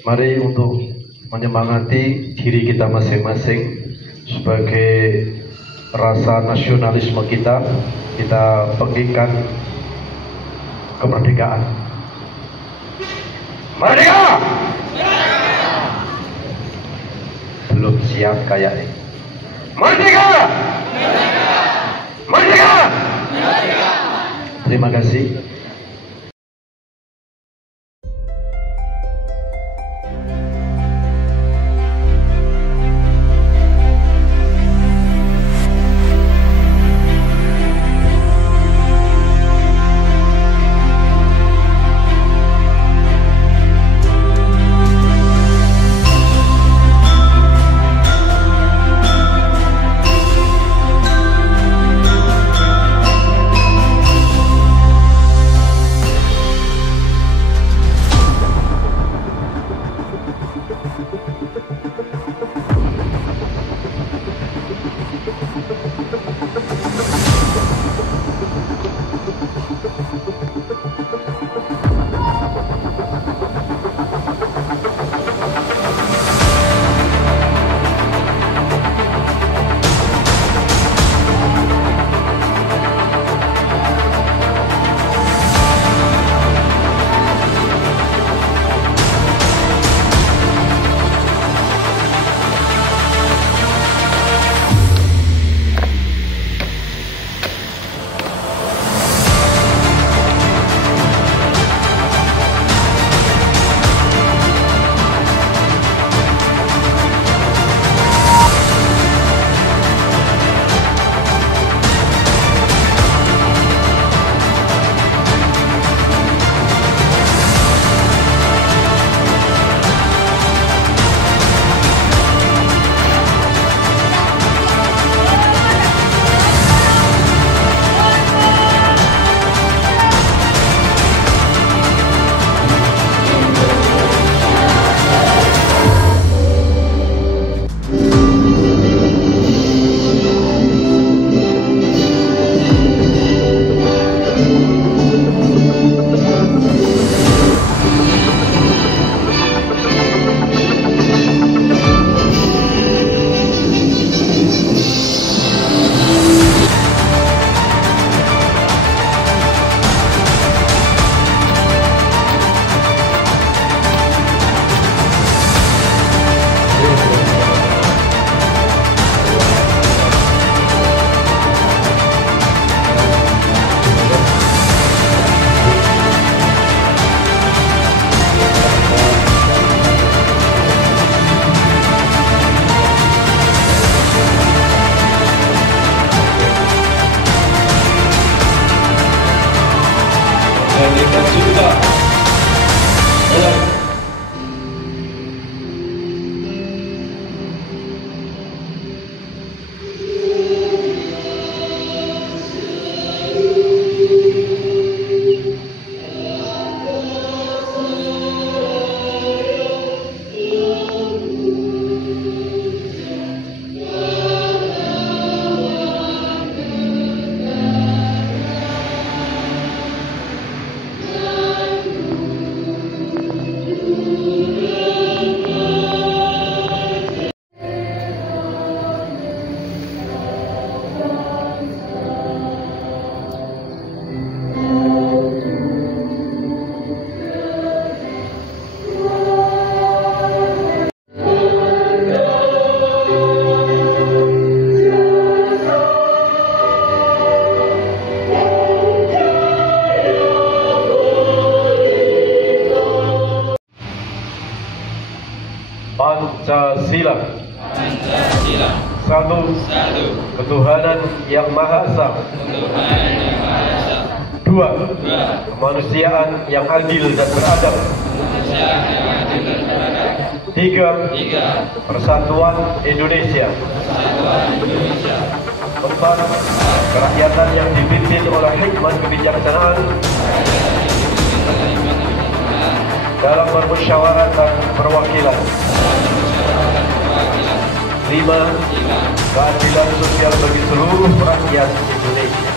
Mari untuk menyemangati diri kita masing-masing sebagai rasa nasionalisme kita bangkitkan kemerdekaan. Merdeka! Belum siap kayaknya. Merdeka! Merdeka! Terima kasih. Merdeka Cinta. Pancasila. Pancasila. Satu. Ketuhanan yang Maha Esa. Dua. Kemanusiaan yang adil dan beradab. Tiga. Persatuan Indonesia. Empat. Kerakyatan yang dipimpin oleh hikmat kebijaksanaan dalam permusyawaratan perwakilan. 5. Keadilan sosial bagi seluruh rakyat Indonesia.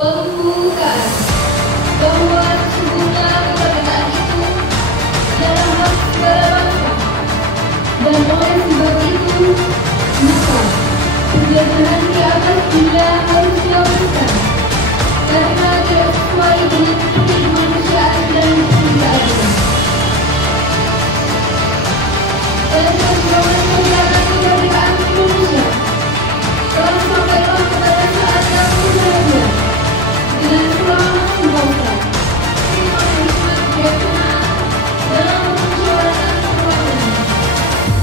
Pembukaan Oleh sebab itu, maka penjajahan di atas dunia harus dihapuskan karena tidak sesuai dengan bukti kemanusiaan dan bukti keadilan. Dalam perjuangan pemberantasan kemerdekaan Indonesia telah sampailah kepada saat yang berbahagia dengan perlawanan bangsa, humanisme kebijaksanaan dalam mencurahkan perlawanan,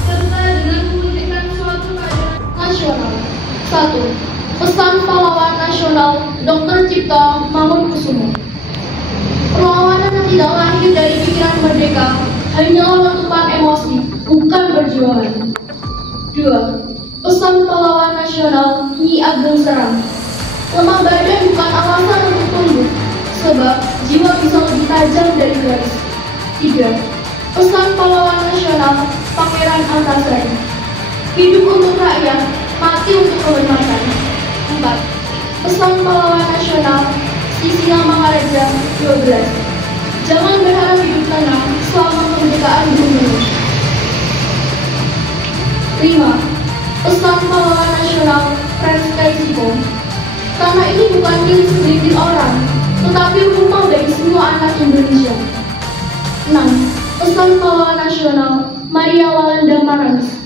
serta dengan mewujudkan suatu keadaan nasional. 1. Pesan pahlawan nasional Dr. Cipto Mangunkusumo. Perlawanan yang tidak lahir dari pikiran merdeka hanyalah letupan emosi, bukan perjuangan. 2. Pesan pahlawan nasional Nyi Ageng Serang. Lemah badan bukan alasan untuk tunduk, sebab jiwa bisa lebih tajam dari garis. 3. Pesan pahlawan nasional Pangeran Antasari. Hidup untuk rakyat, mati untuk kehormatan. 4. Pesan pahlawan nasional Sisingamangaraja 12. Jangan berharap hidup tenang selama kemerdekaan belum. 5. Pesan pahlawan nasional Frans Kaisipo. Tanah ini bukan milik segelintir orang, tetapi rumah bagi semua anak Indonesia. 6. Pesan pahlawan nasional Maria Walanda Maramis.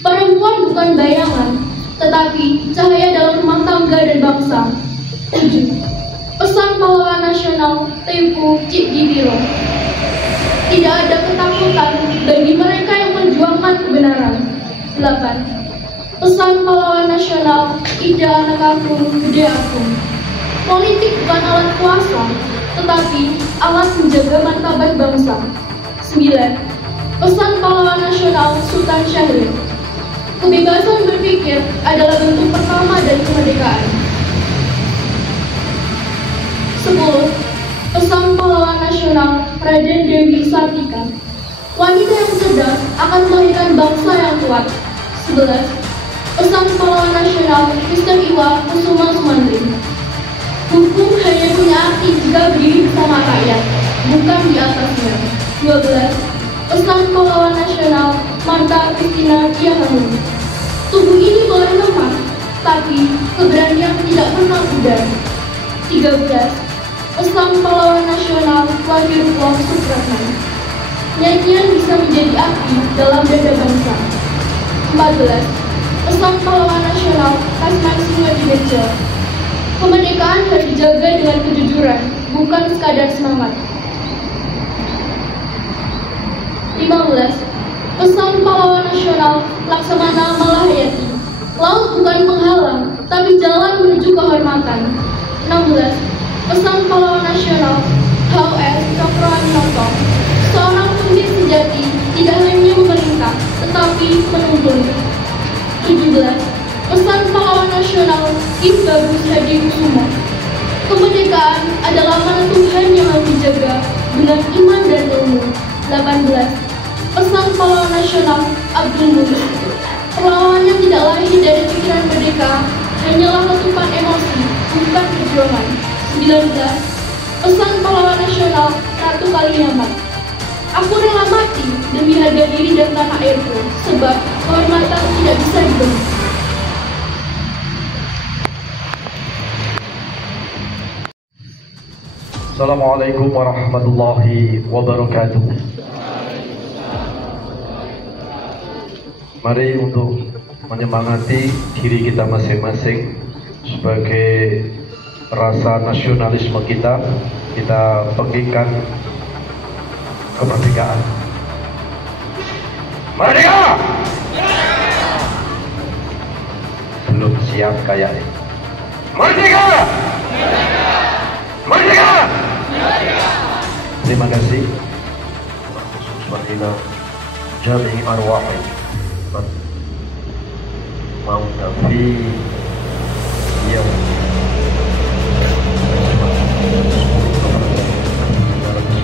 Perempuan bukan bayangan, tetapi cahaya dalam rumah tangga dan bangsa. 7. Pesan pahlawan nasional Teuku Cikdibiro. Tidak ada ketakutan bagi mereka yang memperjuangkan kebenaran. 8. Pesan pahlawan nasional Ida Anak Agung Gede Agung. Politik bukan alat kuasa, tetapi alat menjaga martabat bangsa. 9. Pesan pahlawan nasional Sultan Syahrir. Kebebasan berpikir adalah bentuk pertama dari kemerdekaan. 10. Pesan pahlawan nasional Raden Dewi Sartika. Wanita yang cerdas akan melahirkan bangsa yang kuat. 11. Pesan pahlawan nasional Mr. Iwa Kusuma Sumantri. Hukum hanya punya arti jika berdiri bersama rakyat, bukan di atasnya. 12. Pesan pahlawan nasional Marta Christina Diahamu. Tubuh ini boleh lemah, tapi keberanian tidak pernah pudar. 13. Pesan pahlawan nasional Wahyu Ruang Supratman. Nyanyian bisa menjadi api dalam dada bangsa. 14. Pesan pahlawan nasional Kasman Singodimedjo. Kemerdekaan harus dijaga dengan kejujuran, bukan sekadar semangat. 15. Pesan pahlawan nasional Laksamana Malahayati. Laut bukan penghalang, tapi jalan menuju kehormatan. 16. Pesan pahlawan nasional H.O.S. Cokroaminoto. Seorang pemimpin sejati tidak hanya memerintah, tetapi menuntun. 17. Pesan pahlawan nasional Ki Bagus Hadi Kusumo. Kemerdekaan adalah amanat Tuhan yang harus dijaga dengan iman dan ilmu. 18. Pesan pahlawan nasional Abdul Muiz. Perlawanan yang tidak lahir dari pikiran merdeka hanyalah letupan emosi, bukan perjuangan. 19. Pesan pahlawan nasional Ratu Kaliamat. Aku rela mati demi harga diri dan tanah airku, sebab kehormatan tidak bisa dibeli. Assalamualaikum warahmatullahi wabarakatuh. Mari untuk menyemangati diri kita masing-masing sebagai rasa nasionalisme kita pegikan kemerdekaan. Merdeka! Belum siap kayaknya. Merdeka! Merdeka! Terima kasih. Bismillah. Jami arwahi. Mau nabi yang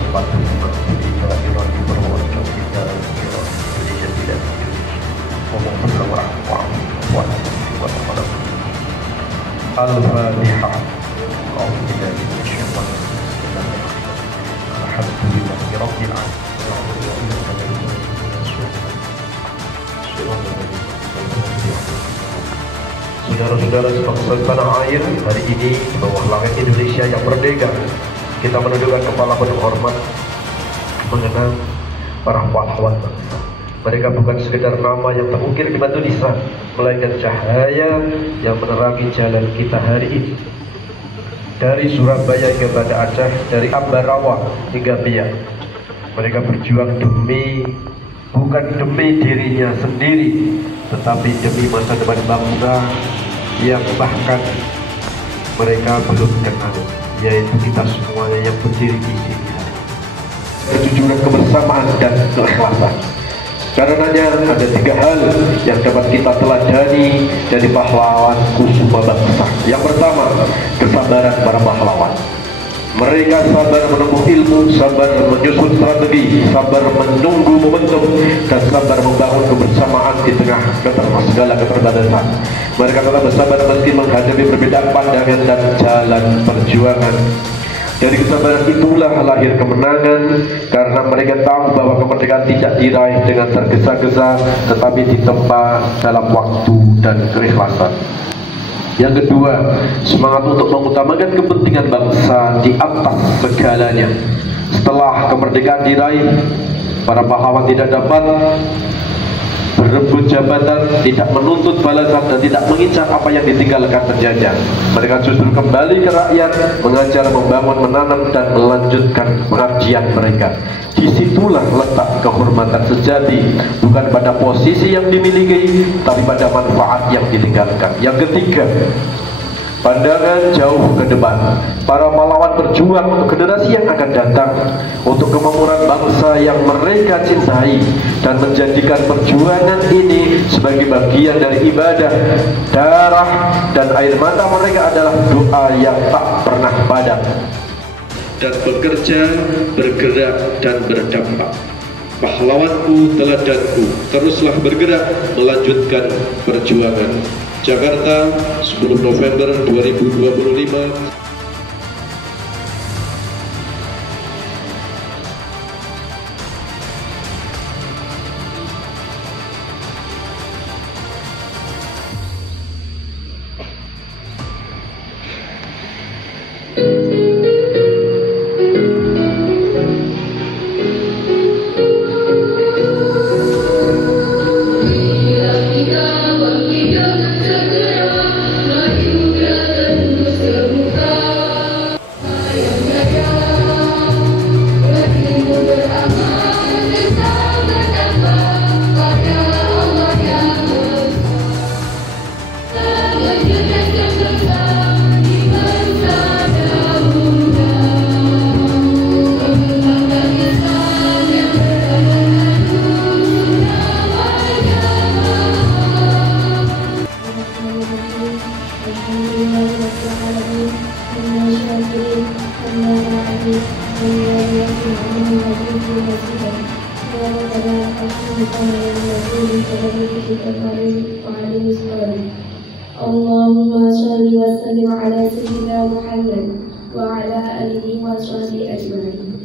Al-Fatihah. Alhamdulillah Rabbil Alamin. Saudara-saudara sebangsa tanah air, hari ini di bawah langit Indonesia yang merdeka, kita menundukkan kepala penuh hormat mengenang para pahlawan bangsa. Mereka bukan sekedar nama yang terukir di batu nisan, melainkan cahaya yang menerangi jalan kita hari ini. Dari Surabaya hingga Banda Aceh, dari Ambarawa hingga Biak, mereka berjuang bukan demi dirinya sendiri, tetapi demi masa depan bangsa yang bahkan mereka belum kenal, yaitu kita semuanya yang berdiri di sini. Kejujuran, kebersamaan, dan keikhlasan. Karenanya ada 3 hal yang dapat kita teladani dari pahlawan kusuma bangsa. Yang pertama, kesabaran para pahlawan. Mereka sabar menempuh ilmu, sabar menyusun strategi, sabar menunggu momentum, dan sabar membangun kebersamaan di tengah segala keterbatasan. Mereka tetap bersabar meski menghadapi perbedaan pandangan dan jalan perjuangan. Dari kesabaran itulah lahir kemenangan, karena mereka tahu bahwa kemerdekaan tidak diraih dengan tergesa-gesa, tetapi ditempa dalam waktu dan keikhlasan. Yang kedua, semangat untuk mengutamakan kepentingan bangsa di atas segalanya. Setelah kemerdekaan diraih, para pahlawan tidak dapat berebut jabatan, tidak menuntut balasan, dan tidak mengincar apa yang ditinggalkan penjajah. Mereka justru kembali ke rakyat, mengajar, membangun, menanam, dan melanjutkan pengabdian mereka. Disitulah letak kehormatan sejati, bukan pada posisi yang dimiliki, tapi pada manfaat yang ditinggalkan. Yang ketiga, pandangan jauh ke depan. Para pahlawan berjuang untuk generasi yang akan datang, untuk kemakmuran bangsa yang mereka cintai, dan menjadikan perjuangan ini sebagai bagian dari ibadah. Darah dan air mata mereka adalah doa yang tak pernah padam. Dan bekerja, bergerak, dan berdampak. Pahlawanku, teladanku, teruslah bergerak melanjutkan perjuangan. Jakarta, 10 November 2025. Allahumma shalli wa sallim ala sayyidina Muhammad wa ala alihi wa sahbihi ajma'in.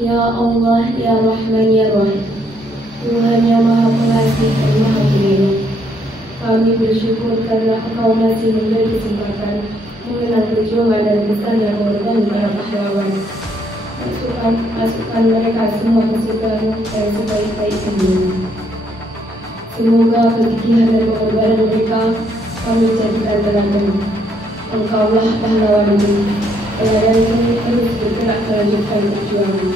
Ya Allah, ya Rahman, ya Rahim, Tuhan yang Maha Pengasih dan Maha Penyayang, kami bersyukur karena Engkau masih memberi kesempatan mengenal perjuangan dan besarnya korban para pahlawan. Masukkan mereka semua ke surga yang sebaik-baik dunia. Semoga kegigihan dan pengorbanan mereka kami jadikan teladan. Engkaulah pahlawan ini, teladan ini terus bergerak melanjutkan perjuangan.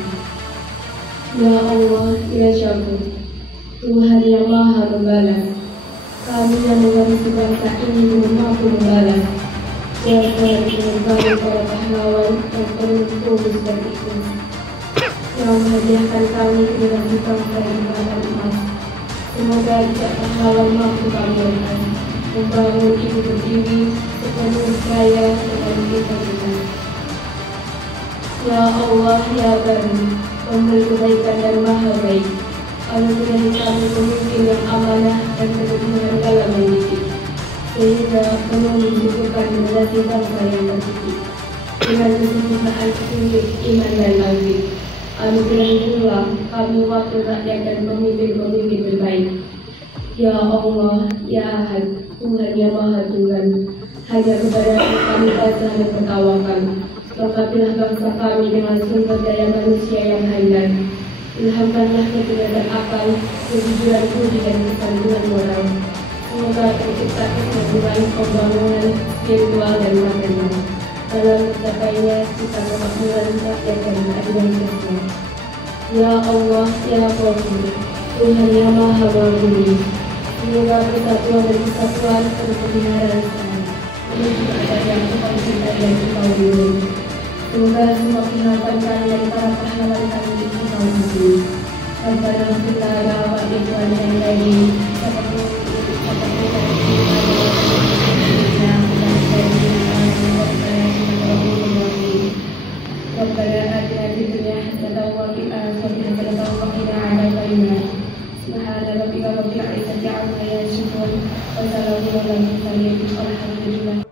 Ya Allah, ya Syabud, Tuhan yang Maha membalas, kami yang mewarisi bangsa ini belum mampu membalas jasa pengorbanan para pahlawan yang penuh tulus dan ikhlas, yang menghadiahkan kami ke dalam bangsa yang berbahan emas. Semoga tidak pahlawan mampu kami lepas membangun ibu berdiri sepenuh daya dengan integritas. Ya Allah, ya Bani, Pemberi kebaikan dan Maha Baik, anugerahi kami pemimpin yang amanah dan keteguhan dalam mendidik, sehingga penuh menunjukkan generasi bangsa yang terdidik dengan kesempurnaan petunjuk iman dan tauhid. Anugerahi pula kami wakil rakyat dan pemimpin-pemimpin terbaik Ya Allah, Ya Ahad, Tuhan yang Maha Tuhan, hanya kepada kami pasrah dan bertawakal. Lengkapilah bangsa kami dengan sumber daya manusia yang handal. Ilhamkanlah kecerdasan akal, kejujuran budi dan kesantunan moral. Semoga tercipta kesatuan pembangunan spiritual dan material. Dalam mencapainya kita kemakmuran rakyat dan keadilan sosial. Ya Allah, Ya Qadir, Tuhan yang Maha Mengampuni. Semoga persatuan dan kesatuan terus kebenaran Islam. Ini juga ada yang kita cinta dan kita rindu. Semoga semua keharapan kami dan para pahlawan kami kita rindu. Rabbana kita dapat ikhwan yang lain seperti Rabbana atina fid dunya hasanatan wa fil akhirati hasanatan wa qina adzabannar. Subhana rabbika rabbil izzati amma yasifun wa salamun alal mursalin walhamdulillah.